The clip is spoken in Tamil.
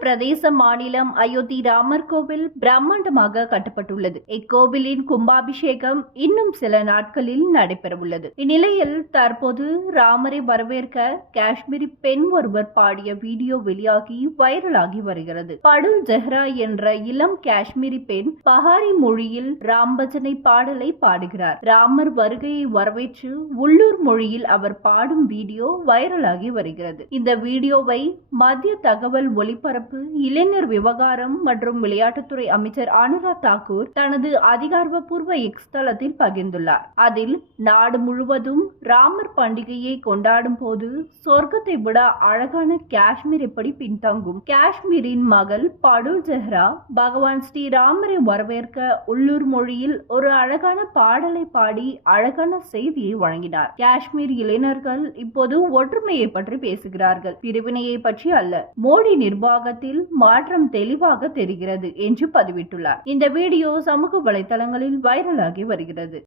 பிரதேச மாநிலம் அயோத்தி ராமர் கோவில் பிரம்மாண்டமாக கட்டப்பட்டுள்ளது. இக்கோவிலின் கும்பாபிஷேகம் இன்னும் சில நாட்களில் நடைபெறவுள்ளது. இந்நிலையில் தற்போது ராமரை வரவேற்க காஷ்மீரி பெண் ஒருவர் பாடிய வீடியோ வெளியாகி வைரலாகி வருகிறது. படுல் ஜெஹ்ரா என்ற இளம் காஷ்மீரி பெண் பஹாரி மொழியில் ராம்பஜனை பாடலை பாடுகிறார். ராமர் வருகையை வரவேற்று உள்ளூர் மொழியில் அவர் பாடும் வீடியோ வைரலாகி வருகிறது. இந்த வீடியோவை மத்திய தகவல் ஒலிபரப்பு இளைஞர் விவகாரம் மற்றும் விளையாட்டுத்துறை அமைச்சர் அனுராக் தாக்கூர் தனது அதிகாரப்பூர்வ எக்ஸ் தளத்தில் பகிர்ந்துள்ளார். அதில் நாடு முழுவதும் ராமர் பண்டிகையை கொண்டாடும் போது சொர்க்கத்தை விட அழகான காஷ்மீர் எப்படி பின்தங்கும்? காஷ்மீரின் மகள் படு ஜெஹ்ரா பகவான் ஸ்ரீராமரை வரவேற்க உள்ளூர் மொழியில் ஒரு அழகான பாடலை பாடி அழகான செய்தியை வழங்கினார். காஷ்மீர் இளைஞர்கள் இப்போது ஒற்றுமையை பற்றி பேசுகிறார்கள். பிரிவினையை பற்றி அல்ல மோடி நிர்வாகத்தில் மாற்றம் தெளிவாக தெரிகிறது என்று பதிவிட்டுள்ளார். இந்த வீடியோ சமூக வலைதளங்களில் வைரலாகி வருகிறது.